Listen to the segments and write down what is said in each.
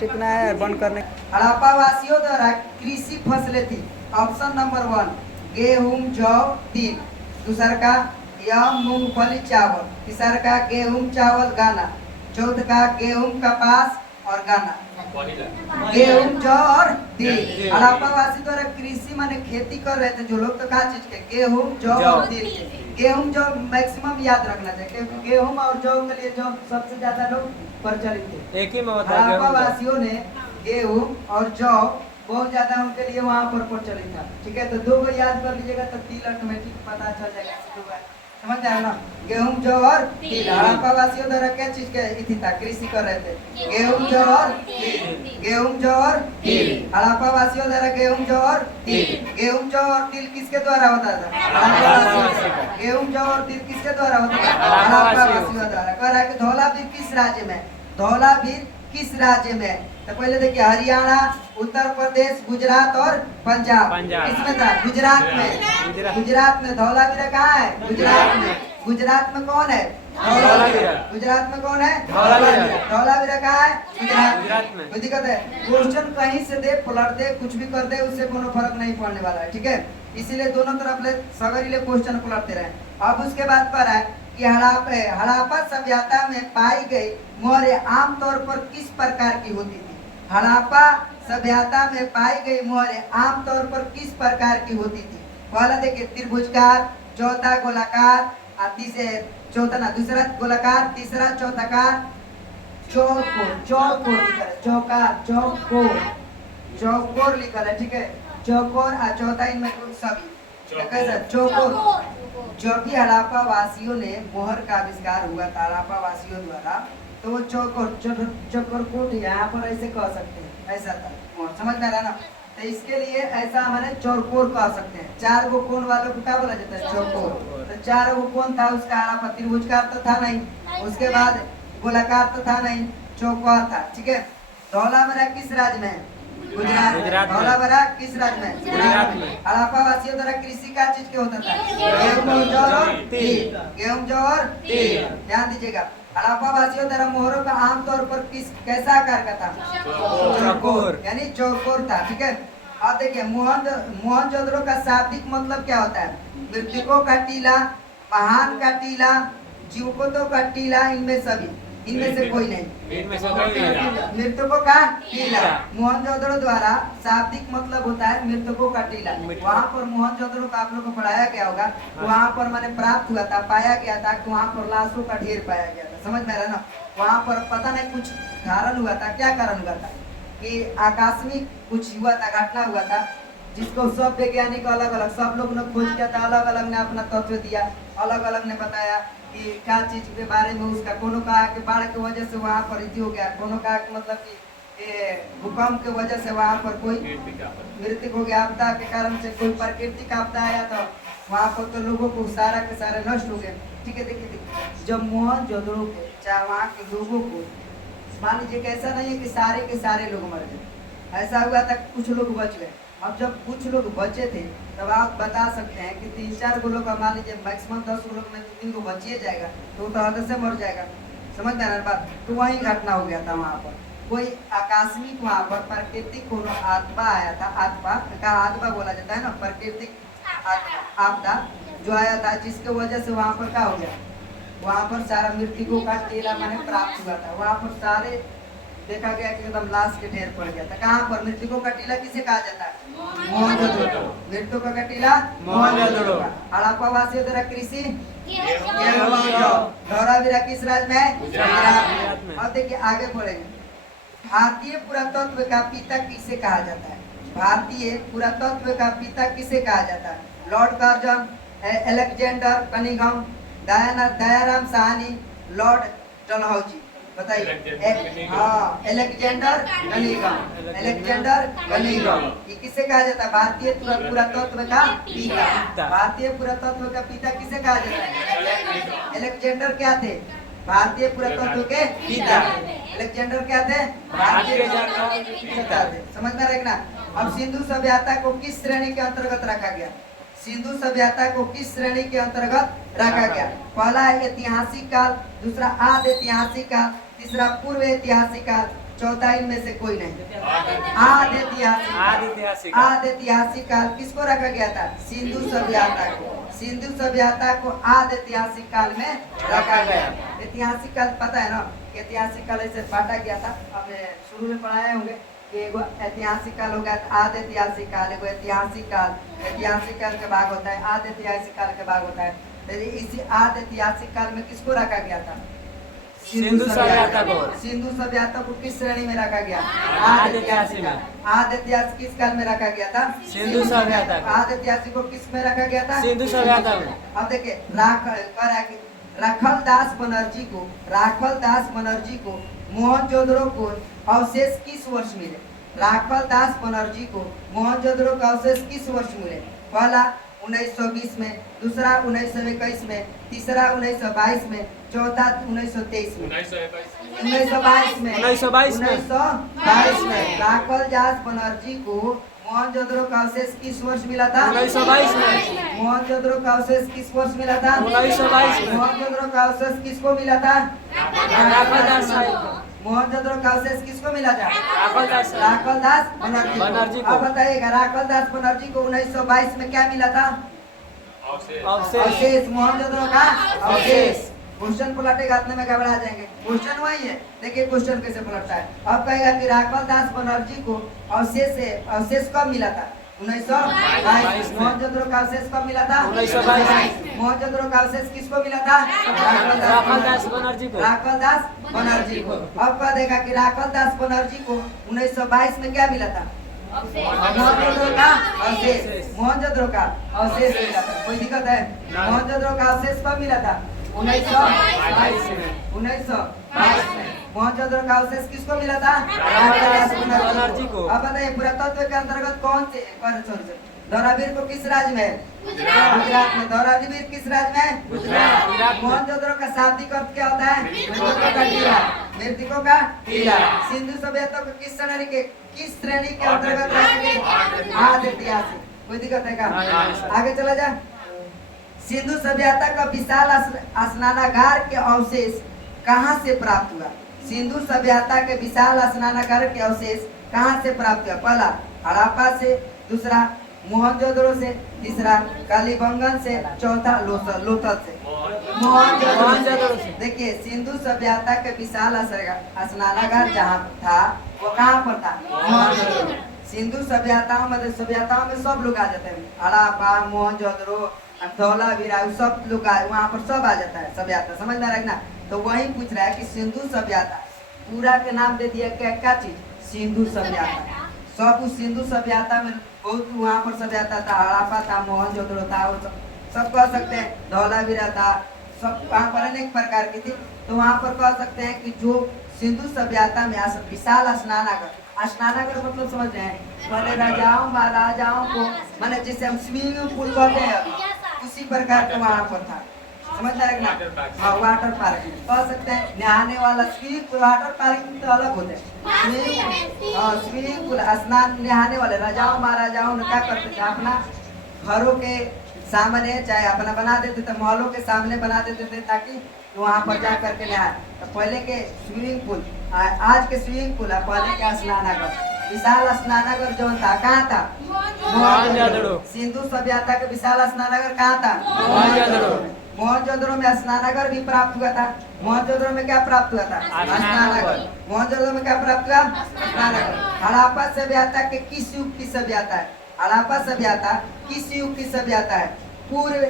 टिकना है बंद करने। हड़प्पा वासियों द्वारा कृषि फसलें थी। ऑप्शन नंबर 1 गेहूं, जौ, तिल। दूसरा का या मूंगफली, चावल। तीसरा का गेहूं, चावल, गन्ना। चौथा का गेहूं, कपास और गन्ना। गेहूं, जौ और तिल। हड़प्पा वासी द्वारा कृषि माने खेती कर रहे थे जो लोग, तो क्या चीज के? गेहूं, जौ और तिल। गेहूं जौ मैक्सिमम याद रखना चाहिए क्योंकि गेहूं और जौ के लिए जो सबसे ज्यादा लोग प्रचलित थे। एक ही में होता है हड़प्पा गेहूं। वासियों ने गेहूं और जौ बहुत ज्यादा उनके लिए वहां पर प्रचलित था। ठीक है, तो दो को याद कर लीजिएगा तो तिल ऑटोमेटिक पता चल जाएगा। समझ आया ना? गेहूं, जौ और तिल। हड़प्पा वासियों द्वारा क्या चीज के इति था? कृषि कर रहे थे। गेहूं, जौ और तिल। गेहूं, जौ और तिल। हड़प्पा वासियों द्वारा गेहूं, जौ और तिल। गेहूं, जौ और तिल किसके द्वारा होता था? हड़प्पा वासियों। गेहूं, जौ और तिल किसके द्वारा होता था? हड़प्पा वासियों द्वारा। कह रहा है कि धौलावीर किस राज्य में? धौलावीर किस राज्य में? तो पहले देखिए, हरियाणा, उत्तर प्रदेश, गुजरात और पंजाब। किसमें था? गुजरात में। गुजरात में धौलावीरा कहाँ है? गुजरात में। गुजरात में कौन है? धौलावीरा। गुजरात में कौन है? धौलावीरा। धौलावीरा कहाँ है? गुजरात में। कोई दिक्कत है? क्वेश्चन कहीं से दे, पलट दे, कुछ भी कर दे, उससे कोनो फर्क नहीं पड़ने वाला है। ठीक है, इसीलिए दोनों तरफ ले सगरी ले क्वेश्चन पलटते रहे। अब उसके बाद पर है कि हड़प्पा सभ्यता में पाई गई मोहरें आमतौर पर किस प्रकार की होती थी? हड़प्पा सभ्यता में पाई गई मोहरें आमतौर पर किस प्रकार की होती थी? पहला देखिए त्रिभुजकार, चौथा गोलाकार, चौथा ना दूसरा गोलाकार, तीसरा चौथाकार, चौकोर लिखा है। चौकोर लिखा है। ठीक है, चौकोर और चौथा इनमें सभी कैसा? चौकोर। जब भी हड़प्पा वासियों ने मोहर का आविष्कार हुआ था हड़प्पा वासियों द्वारा, तो वो चौकोर यहाँ पर ऐसे कह सकते हैं, ऐसा था मोहर। समझ में आ रहा ना? तो इसके लिए ऐसा हमारे चौकोर कह सकते हैं। 4 गो कोण वालों को क्या बोला जाता है? चौकोर। तो 4 गो कोण था उसका हड़प्पा। त्रिभुजकार तो था नहीं, उसके बाद गोलाकार तो था नहीं, चौकोर था। ठीक है, धौलावीरा किस राज्य में है? गुजरात। धौलावीरा किस राज्य में? गुजरात में। हड़प्पा वासियों द्वारा कृषि का चीज क्या होता था? गेहूं, जौ और तिल। गेहूं, जौ और तिल। ध्यान दीजिएगा, हड़प्पा वासियों द्वारा मोहरों का आमतौर पर कैसा आकार का था? चौकोर, यानी चौकोर था। ठीक है, अब देखिए मोहनजोदड़ो का शाब्दिक मतलब क्या होता है? मृतकों का टीला, महान का टीला, जीवकों का टीला, इनमें से कोई नहीं। मृतकों का टीला। मोहनजोदड़ो द्वारा शाब्दिक मतलब होता है मृतकों का टीला। वहाँ पर मोहनजोदड़ो का आप लोग को पढ़ाया गया होगा, वहाँ पर मैंने प्राप्त हुआ था, पाया गया था कि वहाँ पर लाशों का ढेर पाया गया था। समझ में आ रहा ना? वहाँ पर पता नहीं कुछ कारण हुआ था। क्या कारण हुआ था? कि आकस्मिक कुछ हुआ था, घटना हुआ था, जिसको सब वैज्ञानिक अलग अलग सब लोग ने खोज किया था, अलग अलग ने अपना तथ्य दिया, अलग अलग ने बताया कि क्या चीज के बारे में। उसका कोनो कहा कि बाढ़ की वजह से वहाँ पर इति हो गया, कोनो कहा कि मतलब कि भूकंप की वजह से वहाँ पर कोई मृत्यु हो गया, आपदा के कारण से कोई प्राकृतिक आपदा आया तो वहाँ पर तो लोगों को सारा के सारे नष्ट हो गए। ठीक है, देखिए जब मोहनजोदड़ो के चाहे वहाँ के लोगों को मान लीजिए कि ऐसा नहीं है कि सारे लोग मर गए, ऐसा हुआ था कुछ लोग बच गए। अब जब कुछ लोग बचे थे तब आप बता सकते हैं कि 3-4 को लोग मान लीजिए मैक्सिमम 10 लोग में 3 को बचिए जाएगा तो हद से मर जाएगा। समझ में आ रहा बात? तो वही घटना हो गया था। वहाँ पर कोई आकस्मिक वहाँ पर प्राकृतिक कोनो आत्मा आया था। आत्मा का आत्मा बोला जाता है ना, प्राकृतिक आपदा जो आया था, जिसके वजह से वहाँ पर क्या हो गया? वहाँ पर सारा मृतकों का टीला मैंने प्राप्त हुआ था। वहाँ पर सारे देखा गया कि एकदम लाश के ढेर पड़ गया था। कहाँ पर? मृतकों का टीला किसे कहा जाता है? मोहनजोदड़ो। मृतकों का टीला मोहनजोदड़ो। हड़प्पा वासियों द्वारा कृषि धौलावीरा किस राज्य में? गुजरात में। अब देखिए आगे बढ़ेंगे। भारतीय पुरातत्व का पिता किसे कहा जाता है? भारतीय पुरातत्व का पिता किसे कहा जाता है? Lord Curzon, Alexander Cunningham, Dayaram Sahni, Lord Dalhousie. बताइए। हाँ, अलेक्जेंडर कनिंघम। अलेक्जेंडर कनिंघम ये किसे कहा जाता है? भारतीय पुरातत्व का पिता। भारतीय पुरातत्व का पिता किसे कहा जाता है? अलेक्जेंडर क्या थे? भारतीय पुरातत्व के पिता। अलेक्जेंडर क्या थे? भारतीय पिता थे। समझ में रखना। अब सिंधु सभ्यता को किस श्रेणी के अंतर्गत रखा गया? सिंधु सभ्यता को किस श्रेणी के अंतर्गत रखा गया? पहला है ऐतिहासिक काल, दूसरा आद ऐतिहासिक काल, तीसरा पूर्व ऐतिहासिक काल, चौथाई में से कोई नहीं। आदि ऐतिहासिक काल किसको रखा गया था? सिंधु सभ्यता को। सिंधु सभ्यता को आदि ऐतिहासिक काल में रखा गया। ऐतिहासिक काल पता है ना, ऐतिहासिक काल ऐसे बांटा गया था, हमने शुरू में पढ़ाए होंगे कि एगो ऐतिहासिक काल होगा, आदि ऐतिहासिक काल, एगो ऐतिहासिक काल, ऐतिहासिक काल का भाग होता है, आदि ऐतिहासिक काल का भाग होता है। तो इसी आदि ऐतिहासिक काल में किसको रखा गया था? सिंधु सभ्यता को। सिंधु सभ्यता को किस श्रेणी में रखा गया? आदि ऐतिहासिक में। आदि ऐतिहासिक किस काल में रखा गया था? सिंधु सभ्यता को। आदि ऐतिहासिक को किस में रखा गया था? सिंधु सभ्यता में। अब देखिए राखल दास बनर्जी को मोहनजोदड़ो को अवशेष किस वर्ष मिले? राखल दास बनर्जी को मोहनजोदड़ो का अवशेष किस वर्ष मिले? पहला 1920 में, दूसरा 1921 में, तीसरा 1922 में, चौथा 1923 में। 1922 में राखल दास बनर्जी को मोहनजोदड़ो का अवशेष किस वर्ष मिला था? 1922 में। मोहनजोदड़ो का अवशेष किस वर्ष मिला था? 1922 में। मोहनजोदड़ो का अवशेष किसको मिला था? राखल दास मोहनजोदड़ो का अवशेष किसको मिला था? राखल दास बनर्जी को। अब बताइएगा, राखल दास बनर्जी को 1922 में क्या मिला था? अवशेष। मोहनजोदड़ो का अवशेष। क्वेश्चन पलटेगा इतने में घबरा जाएंगे, क्वेश्चन वही है। देखिए क्वेश्चन कैसे पलटता है। अब कहेगा कि राखल दास बनर्जी को अवशेष कब मिला था? 1922। मोहनजोदड़ो का अवशेष कब मिला था? 1922। मोहनजोदड़ो का अवशेष किसको मिला था? राखल दास बनर्जी को। राखल दास बनर्जी को। अब कह देगा कि राखल दास बनर्जी को 1922 में क्या मिला था? मोहनजोदड़ो का अवशेष। मोहनजोदड़ो का अवशेष मिला था। कोई दिक्कत है? मोहनजोदड़ो का अवशेष कब मिला था? 1922 में। 1922 में मोहनजोदड़ो का अवशेष किसको मिला था? राखल दास बनर्जी को। अब बताइए पुरातत्व के अंतर्गत कौन से धौलावीर को किस राज्य में? गुजरात में। धौलावीर किस राज्य में? गुजरात। मोहनजोदड़ो का शाब्दिक अर्थ क्या होता है? मृतकों का टीला। मृतकों का टीला। सिंधु सभ्यता को किस श्रेणी के अंतर्गत रखा गया? आदि ऐतिहासिक। कोई दिक्कत है क्या? आगे चला जा। सिंधु सभ्यता का विशाल स्नानागार के अवशेष कहाँ से प्राप्त हुआ? सिंधु सभ्यता के विशाल स्नानागार के अवशेष कहाँ से प्राप्त हुआ? पहला हड़प्पा से, दूसरा मोहनजोदड़ो से, तीसरा कालीबंगन से, चौथा लोथल से। मोहनजोदड़ो से। देखिए सिंधु सभ्यता के विशाल स्नानागार जहाँ था वो कहाँ पर था? मोहनजोदड़ो। सिंधु सभ्यताओं में सब लोग आ जाते हैं। हड़प्पा, मोहनजोदड़ो, धौलावीर, सब लोग वहाँ पर सब आ जाता है सभ्यता। समझ में आ रहा है ना? तो वही पूछ रहा है कि सिंधु सभ्यता पूरा के नाम दे दिया क्या चीज? सिंधु सभ्यता। सब उस सिंधु सभ्यता में बहुत वहाँ पर सभ्यता था, हड़प्पा था, मोहनजोदड़ो था, वो सब कह सकते हैं, धौलावीर था, सब वहाँ पर अनेक प्रकार की थी। तो वहाँ पर कह सकते हैं कि जो सिंधु सभ्यता में विशाल स्नानागार मतलब समझ रहे हैं? पहले राजाओं महाराजाओं को माने जैसे हम स्विमिंग पूल कहते हैं उसी प्रकार का वहाँ पर था। समझ रहे ना? हाँ, वाटर पार्क कह सकते हैं। नहाने वाला स्विमिंग पूल, वाटर पार्क तो अलग होते हैं। स्विमिंग पूल स्नान नहाने वाले राजाओं महाराजाओं ने क्या करते थे? अपना घरों के सामने चाहे अपना बना देते थे, महलों के सामने बना देते थे ताकि वहाँ पर जा करके नहाए। तो पहले के स्विमिंग पूल, आज के स्विमिंग पूल है, पहले के स्नानागार, विशाल स्नानागार जो था कहाँ था? मोहनजोदड़ो। सिंधु सभ्यता के विशाल स्नानागार कहाँ था? मोहनजोदड़ो में स्नानागार भी प्राप्त हुआ था। मोहनजोदड़ो में क्या प्राप्त हुआ था? स्नानागार। मोहनजोदड़ो में क्या प्राप्त हुआ? स्नानागार। हड़प्पा सभ्यता के किस युग की सभ्यता है? हड़प्पा सभ्यता किस युग की सभ्यता है? पूर्व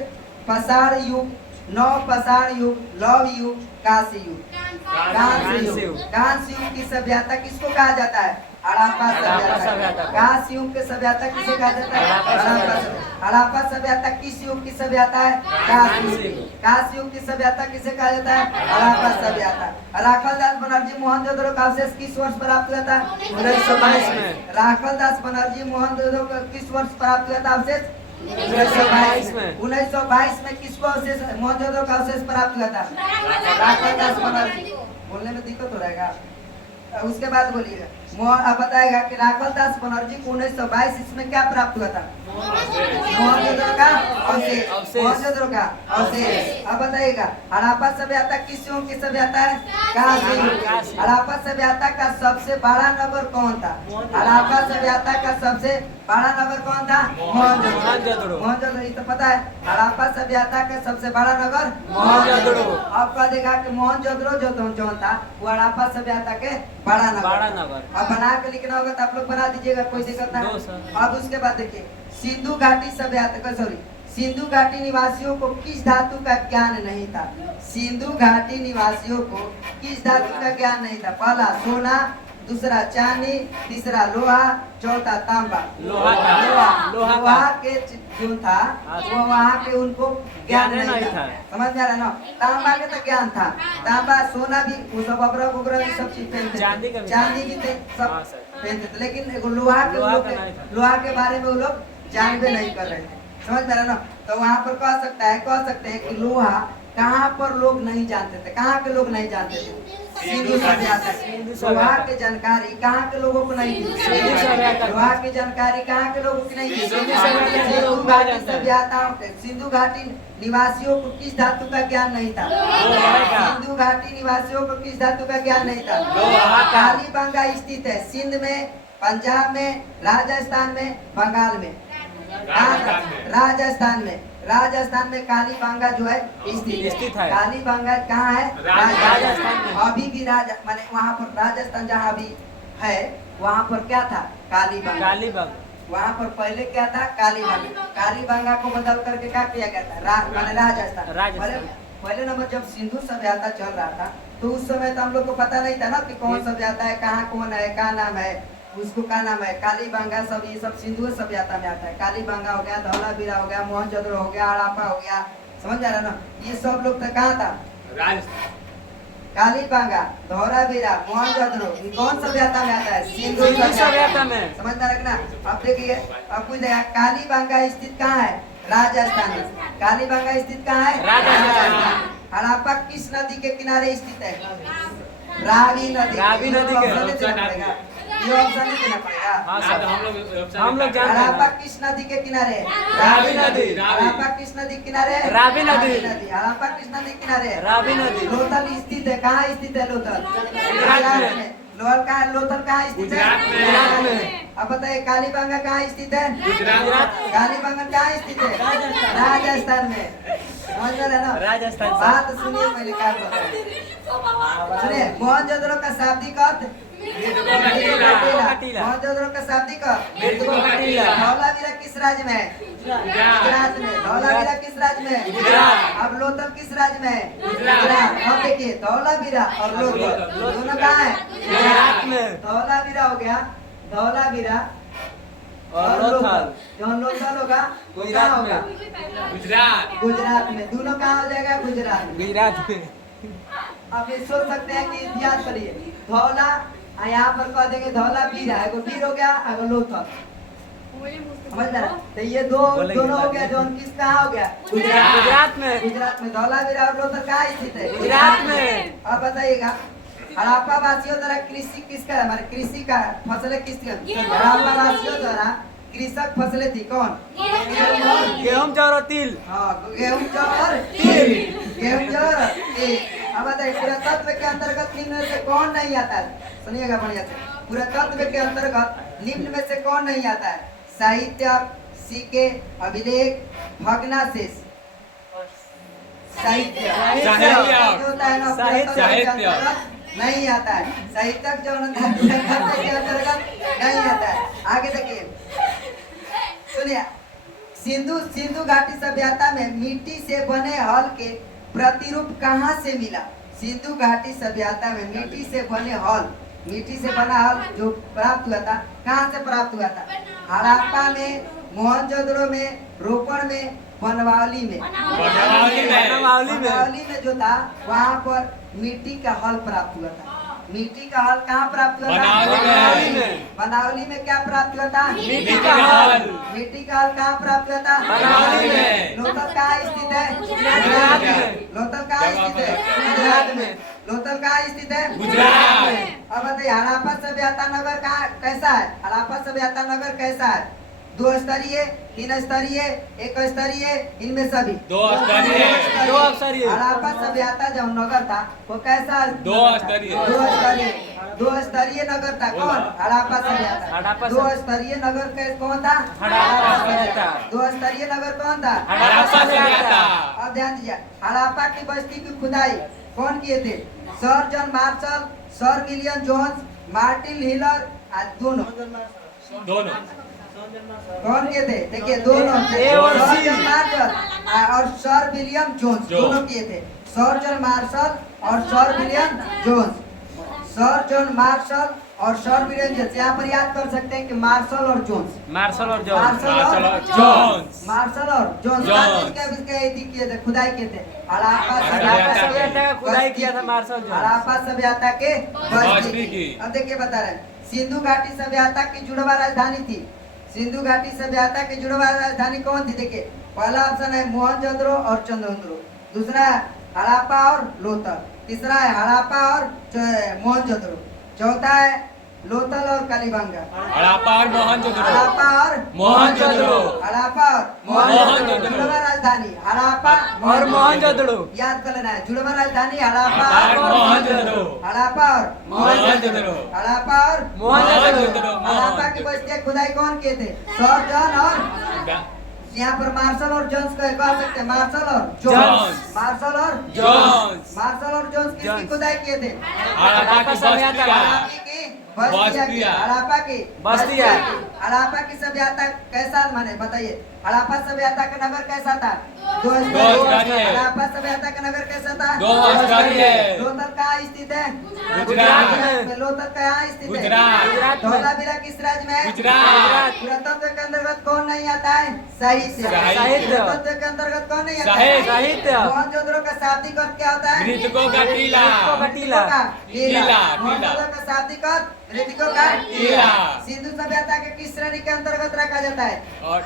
पाषाण युग, नव पाषाण युग, लौह युग, कांस्य युग। कांस्य युग की सभ्यता किसको कहा जाता है? हड़प्पा सभ्यता। कांस्य युग की सभ्यता किसे कहा जाता है? हड़प्पा सभ्यता किस युग की सभ्यता है? कांस्य युग की सभ्यता किसे कहा जाता है? हड़प्पा सभ्यता। राखल दास बनर्जी मोहनजोदड़ो का अवशेष किस वर्ष प्राप्त हुआ था? 1922 में। राखल दास बनर्जी मोहनजोदड़ो का किस वर्ष प्राप्त हुआ था अवशेष? 1922 में। 1922 में किसको अवशेष मोहनजोदड़ो का अवशेष प्राप्त हुआ था? राखल दास बनर्जी। बोलने में दिक्कत हो रहेगा, उसके बाद बोलिएगा। अब बताएगा कि राखल दास बनर्जी को 1922 इसमें क्या प्राप्त हुआ था? मोहनजोदड़ो का अवशेष। मोहनजोदड़ो का अवशेष। अब बताइएगा हड़प्पा सभ्यता किस युग की सभ्यता है? कांस्य। हड़प्पा सभ्यता का सबसे बड़ा नगर कौन था? हड़प्पा सभ्यता का सबसे बड़ा नगर कौन था? मोहनजोदड़ो। मोहनजोदड़ो ये तो पता है। हड़प्पा सभ्यता का सबसे बड़ा नगर मोहनजोदड़ो। अब कह देगा कि मोहनजोदड़ो जो था वो हड़प्पा सभ्यता के बड़ा नगर। अब बना के लिखना होगा तो आप लोग बना दीजिएगा, कोई दिक्कत नहीं। अब उसके बाद देखिए सिंधु घाटी सभ्यता सिंधु घाटी निवासियों को किस धातु का ज्ञान नहीं था? सिंधु घाटी निवासियों को किस धातु का ज्ञान नहीं था? पहला सोना, दूसरा चांदी, तीसरा लोहा, चौथा तांबा। लोहा के जो था वो वहाँ के उनको ज्ञान नहीं था। समझ में आ रहा है ना? तांबा के तो ज्ञान था। तांबा सोना भी वो सब अबरक उबरक ये सब चीज पहनते थे, चांदी भी थे, सब पहनते थे, लेकिन एगो लोहा के बारे में वो लोग जानबे नहीं कर रहे थे। समझ में आ रहा है ना? तो वहाँ पर कह सकते हैं कि लोहा कहाँ पर लोग नहीं जानते थे? कहाँ के लोग नहीं जानते थे? सिंधु सभ्यता। लोहा की जानकारी कहाँ के लोगों को नहीं थी? लोहा की जानकारी कहाँ के लोगों की नहीं थी? सिंधु घाटी सभ्यताओं के सिंधु घाटी निवासियों को किस धातु का ज्ञान नहीं था? सिंधु घाटी निवासियों को किस धातु का ज्ञान नहीं था? कालीबंगा स्थित है सिंध में, पंजाब में, राजस्थान में, बंगाल में। राजस्थान में कालीबंगा जो है स्थित है। कालीबंगा कहाँ है? राजस्थान में। अभी भी माने वहाँ पर राजस्थान जहाँ अभी है वहाँ पर क्या था? कालीबंगा। वहाँ पर पहले क्या था? कालीबंगा। कालीबंगा को बदल करके क्या किया गया था? माने राजस्थान। पहले नंबर जब सिंधु सभ्यता चल रहा था तो उस समय तो हम लोग को पता नहीं था ना कि कौन सभ्यता है, कहाँ कौन है, क्या नाम है, उसको क्या नाम है। कालीबंगा सब ये सब सिंधु सभ्यता में आता है। कालीबंगा हो गया, धौलावीरा हो गया, मोहनजोदड़ो हो गया, हड़प्पा हो गया। समझ आ रहा ना? ये सब लोग तो कहाँ था? कालीबंगा, धौलावीरा, मोहनजोदड़ो कौन सभ्यता में आता है? सिंधु सभ्यता में। समझ में रखना। अब देखिए अब कुछ देखा कालीबंगा स्थित कहाँ है? राजस्थान में। कालीबंगा स्थित कहाँ है? राजस्थान। हड़प्पा किस नदी के किनारे स्थित है? रावी नदी के। ये ऑप्शन नहीं देना पड़ेगा। हम लोग जानते हैं। हड़प्पा किस नदी के किनारे? रावी नदी। हड़प्पा किस नदी के किनारे? रावी नदी। हड़प्पा किस नदी के किनारे? रावी नदी। लोथल स्थित है। कहाँ स्थित है लोथल? गुजरात में। लोथल कहाँ स्थित है? गुजरात में। अब बताइए कालीबंगा कहाँ स्थित है? गुजरात। कालीबंगा कहाँ स्थित है? राजस्थान में। समझ में ना? राजस्थान। बात सुनिए पहले क्या बताए। सुनिए मोहनजोदड़ो का शाब्दिक अर्थ मोहनजोदड़ो का शाब्दिक अर्थ धौलावीरा किस राज्य में है? गुजरात में। धौलावीरा किस राज्य में है? गुजरात। अब लोथल किस राज्य में है? गुजरात। अब देखिए धौलावीरा और लोथल दोनों कहाँ है? गुजरात में। धौलावीरा हो गया, धौलावीरा और लोथल। जो लोथल होगा वो कहाँ होगा? गुजरात में। दोनों कहाँ हो जाएगा? गुजरात में। अब ये सोच सकते हैं कि इतिहास करिए धौला यहाँ पर कह देंगे धौलावीरा, एगो वीर हो गया, एगो लोथल। समझ रहे? तो ये दोनों हो गया। जो किस कहाँ हो गया? गुजरात में। गुजरात में। धौलावीरा और लोथल कहाँ स्थित है? गुजरात में। अब बताइएगा हड़प्पा वासियों द्वारा कृषि किसका? हमारे कृषि का फसलें किसकी? हड़प्पा वासियों द्वारा कृषक फसलें थी कौन? गेहूं, जौ और तिल। हाँ गेहूं, जौ और तिल। गेहूं, जौ और तिल। अब बताइए पुरातत्व के अंतर्गत निम्न में से कौन नहीं आता है? सुनिएगा बढ़िया से। पुरातत्व के अंतर्गत निम्न में से कौन नहीं आता है? साहित्य, सिक्के, अभिलेख, भग्नावशेष। साहित्य होता है ना, साहित्य नहीं आता है। साहित्यक जो के अंतर्गत नहीं आता है। आगे देखिए सुनिए सिंधु घाटी सभ्यता में मिट्टी से बने हल के प्रतिरूप कहाँ से मिला? सिंधु घाटी सभ्यता में मिट्टी से बना हल जो प्राप्त हुआ था कहाँ से प्राप्त हुआ था? हड़प्पा में, मोहनजोदड़ो में, रोपड़ में, बनवाली में जो था वहाँ पर मिट्टी का हल प्राप्त हुआ था। मिट्टी का हल कहाँ प्राप्त हुआ था? बनावली में। क्या प्राप्त हुआ था? मिट्टी का हल। मिट्टी का हल कहाँ प्राप्त हुआ था? बनावली में। लोथल कहाँ स्थित है? गुजरात में। लोथल कहाँ स्थित है? गुजरात में। लोथल कहाँ स्थित है? गुजरात। अब बताइए हड़प्पा सभ्यता नगर कहाँ कैसा है? हड़प्पा सभ्यता नगर कैसा है? 2 स्तरीय, 3 स्तरीय, 1 स्तरीय, इनमें सभी 2 स्तरीय। 2 स्तरीय। हड़प्पा सभ्यता जब नगर था वो कैसा? 2 स्तरीय। 2 स्तरीय। 2 स्तरीय नगर था कौन? हड़प्पा सभ्यता। हड़प्पा 2 स्तरीय नगर कौन था? हड़प्पा सभ्यता। 2 स्तरीय नगर कौन था? हड़प्पा सभ्यता। अब ध्यान दीजिए, हड़प्पा की बस्ती की खुदाई कौन किए थे? Sir John Marshall, sir William Jones, Martin Hiller दोनों कौन किए थे? देखिए दोनों थे। A और सर C। जॉन मार्शल और सर विलियम जोन्स दोनों किए थे। सर जॉन मार्शल और sir William Jones. Sir John Marshall और सर विलियम जोन्स, यहाँ पर याद कर सकते हैं कि मार्शल और जोन्स। मार्शल और मार्शल और जोन्स। मार्शल और जोन्स जोन्स। किए थे, खुदाई किए थे। हड़प्पा हड़प्पा सभ्यता सभ्यता का खुदाई किया था की। Martial Jones. हड़प्पा सभ्यता के बस्ती की। अब देखिए बता रहे हैं, सिंधु घाटी सभ्यता की जुड़वा राजधानी थी। सिंधु घाटी सभ्यता की जुड़वा राजधानी कौन थी? देखिए पहला ऑप्शन है मोहनजोदड़ो और चंद्रहंद्रो, दूसरा है हड़प्पा और लोथल, तीसरा है हड़प्पा और मोहनजोदड़ो, चौथा है लोथल और कालीबंगा। हड़प्पा और मोहनजोदड़ो। हड़प्पा और मोहनजोदड़ो। हड़प्पा और मोहनजोदड़ो। जुड़वा राजधानी हड़प्पा और मोहनजोदड़ो। याद कर लेना है, जुड़वा राजधानी हड़प्पा और मोहनजोदड़ो। हड़प्पा और मोहनजोदड़ो। हड़प्पा और मोहनजोदड़ो। हड़प्पा की बस्ती खुदाई कौन किए थे? सर जॉन और यहाँ पर मार्शल और जोन्स कह सकते हैं। मार्शल और जोन्स। मार्शल और जोन्स। मार्शल और जोन्स किसकी जोन्स। खुदाई किए थे? हड़प्पा की सभ्यता। बस्तिया की। बस्तिया। हड़प्पा की बस्तिया। हड़प्पा की सभ्यता कैसा माने बताइए? हड़प्पा सभ्यता का नगर कैसा था? 2 स्तरीय। हड़प्पा सभ्यता का नगर कैसा था? 2 स्तरीय। लोथल कहाँ स्थित है? गुजरात। लोथल कहाँ स्थित है? गुजरात। धौलावीरा किस राज्य में है? गुजरात। पुरातत्व के अंतर्गत कौन नहीं आता है? साहित्य। साहित्य। पुरातत्व के अंतर्गत कौन नहीं आता है? साहित्य। मोहनजोदड़ो का शाब्दिक अर्थ क्या होता है? मृतकों का टीला। मृतकों का टीला। टीला। मोहनजोदड़ो का शाब्दिक अर्थ मृतकों का टीला। सिंधु सभ्यता के किस श्रेणी के अंतर्गत रखा जाता है? और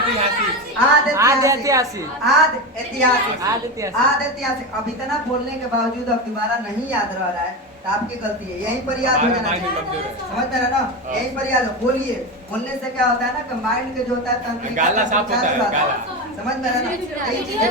ऐतिहासिक। आद ऐतिहासिक। आद ऐतिहासिक। आद ऐतिहासिक। आद ऐतिहासिक। अब इतना बोलने के बावजूद अब दोबारा नहीं याद रह रहा है तो आपकी गलती है, यहीं पर याद हो जाना चाहिए। समझ में ना, यहीं पर याद हो। बोलिए, बोलने से क्या होता है ना कि माइंड के जो होता है तंत्रिका गाला साफ होता है, गाला। समझ में ना, यही चीज है।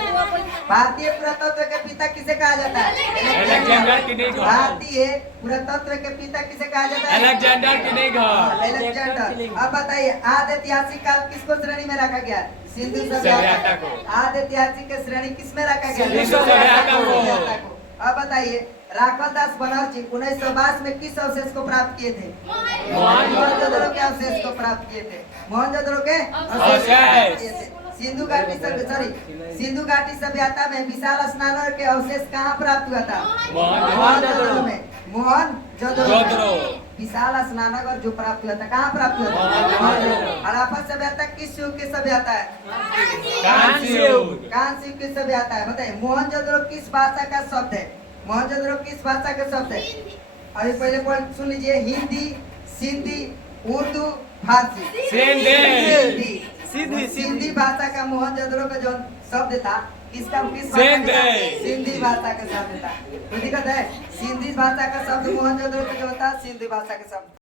भारतीय पुरातत्व के पिता किसे कहा जाता है? अलेक्जेंडर किनिघर। भारतीय पुरातत्व के पिता किसे कहा जाता है? अलेक्जेंडर किनिघर। अलेक्जेंडर। अब बताइए आद ऐतिहासिक काल किसको श्रेणी में रखा गया? सिंधु सभ्यता सभ्यता को। आद ऐतिहासिक के श्रेणी किस में रखा गया? सिंधु सभ्यता को। अब बताइए राखल दास बनर्जी 1922 में किस अवशेष को प्राप्त किए थे? मोहनजोदड़ो के अवशेष को प्राप्त किए थे। मोहनजोदड़ो के अवशेष को प्राप्त किए थे। सिंधु घाटी सिंधु घाटी सभ्यता में विशाल स्नानर के अवशेष कहाँ प्राप्त हुआ था? मोहनजोदड़ो में। मोहनजोदड़ो। विशाल स्नानगर जो प्राप्त हुआ था कहाँ प्राप्त हुआ था? हड़प्पा सभ्यता किस युग की सभ्यता है? कांस्य युग। कांस्य युग की सभ्यता है। बताइए मोहनजोदड़ो किस भाषा का शब्द है? मोहनजोदड़ो किस भाषा का शब्द है? अभी पहले पॉइंट सुन लीजिए, हिंदी, सिंधी, उर्दू, फारसी। सिंधी भाषा का मोहनजोदड़ो का जो शब्द था किस भाषा का? सिंधी भाषा का शब्द था। तो दिक्कत है, सिंधी भाषा का शब्द मोहनजोदड़ो का जो था सिंधी भाषा का शब्द।